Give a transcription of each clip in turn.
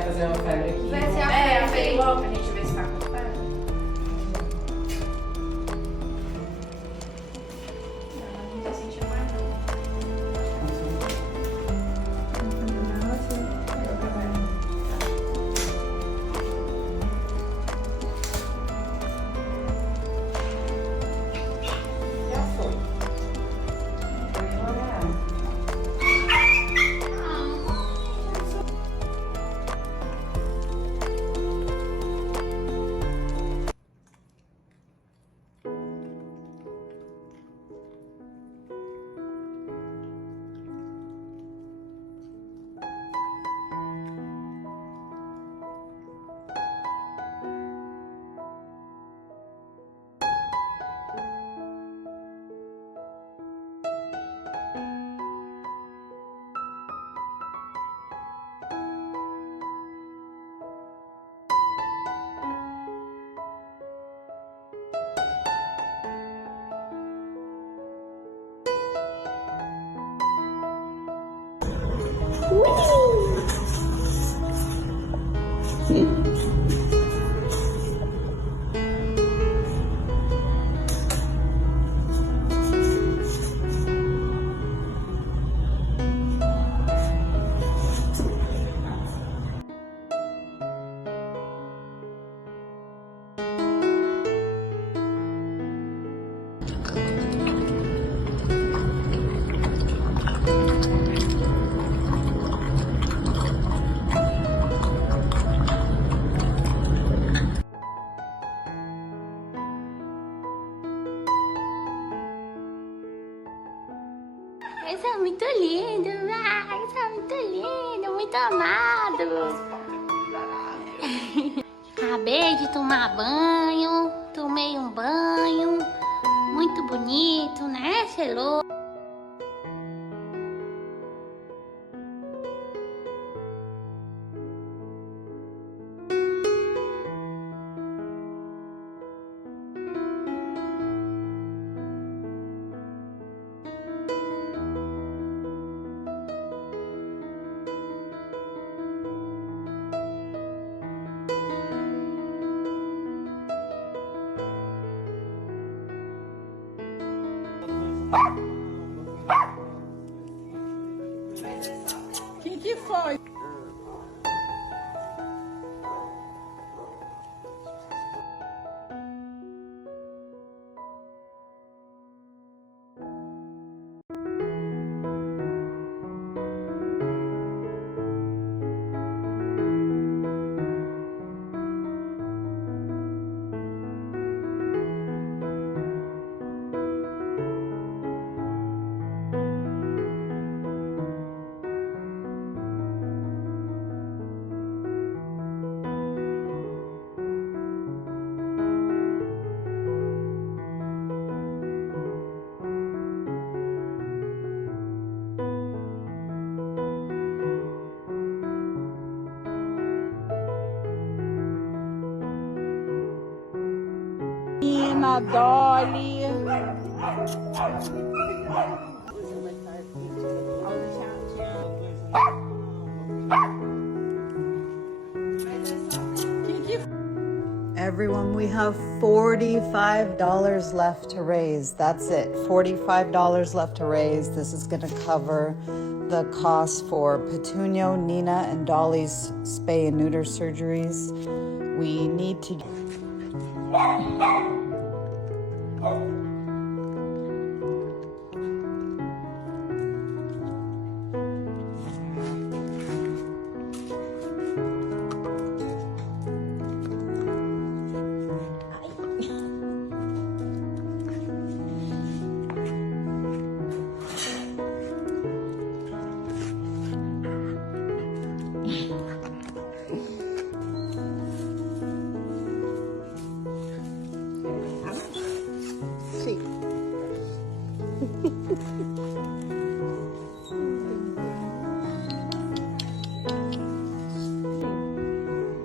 Fazer uma febre aqui. Vai ser a febre logo pra gente ver se tá com febre. Não tô sentindo mais não. Já foi. Isso é muito lindo, isso é muito lindo, muito amado. Acabei de tomar banho, tomei um banho, muito bonito, né, Celô? Que foi? Nina, Dolly. everyone. We have $45 left to raise. That's it. $45 left to raise. This is going to cover the cost for Petunio, Nina, and Dolly's spay and neuter surgeries. We need to...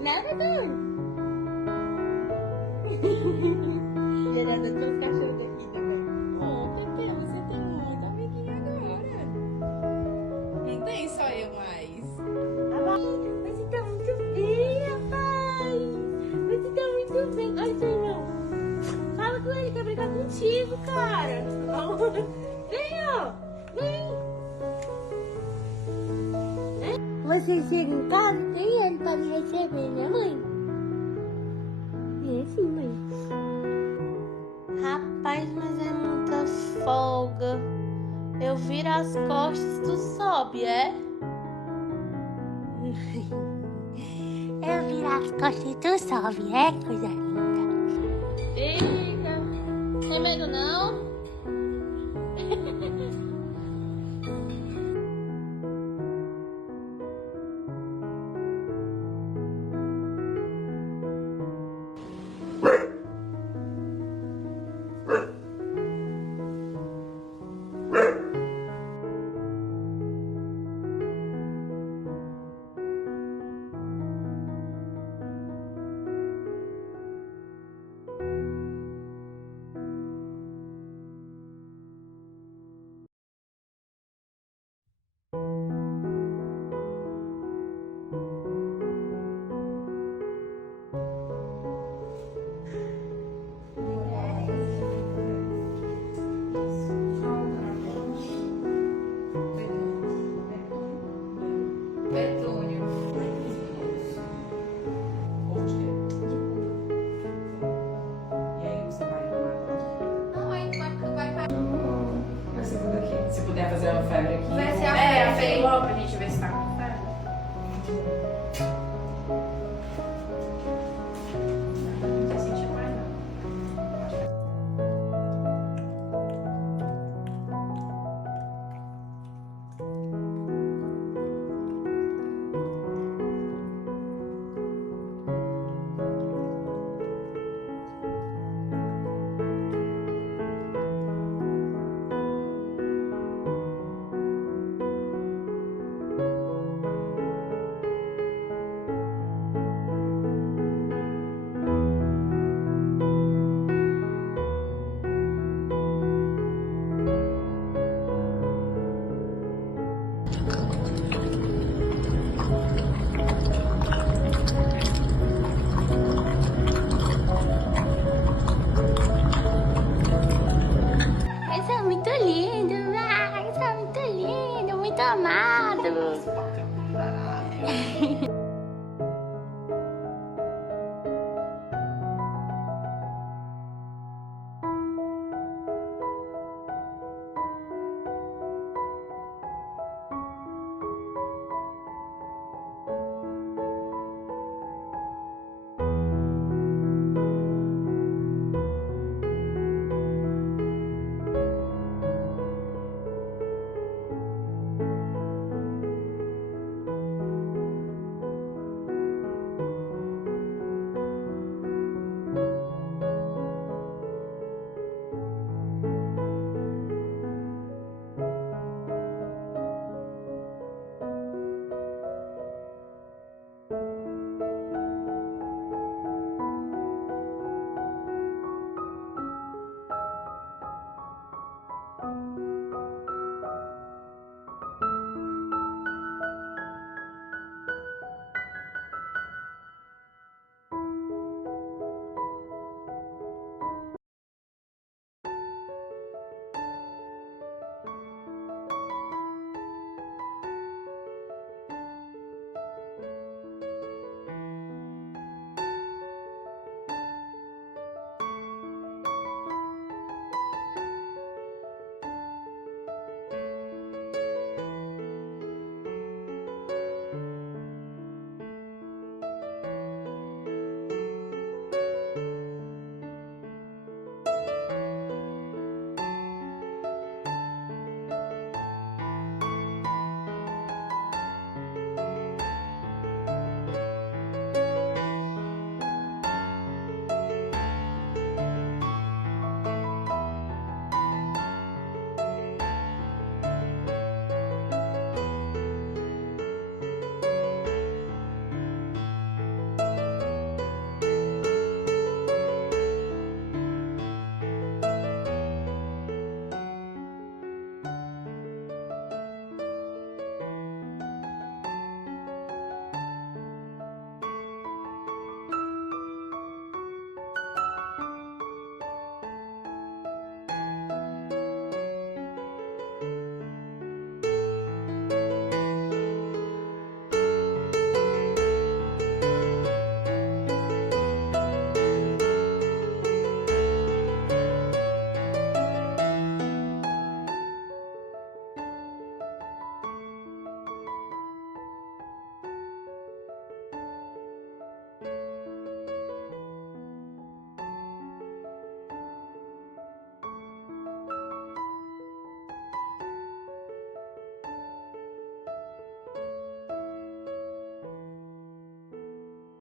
Nada não. Gerando teus cachorros daqui também. Oh, Pepe, você tem muito amiguinho agora. Não tem só eu mais. Você tá muito bem, rapaz. Você tá muito bem. Olha seu irmão. Fala com ele, quer brincar contigo, cara. Vem, ó. Vem. Você chega em casa, tem ele pra me receber, né, mãe? É sim, mãe. Rapaz, mas é muita folga. Eu viro as costas, tu sobe, é? Eu viro as costas e tu sobe, é? Coisa linda. Fica. Tem medo, não? Petúnio. E aí você vai tomar. Não, aí vai Essa daqui. Se puder fazer uma febre aqui. Vai ser a febre logo pra gente ver se tá com febre.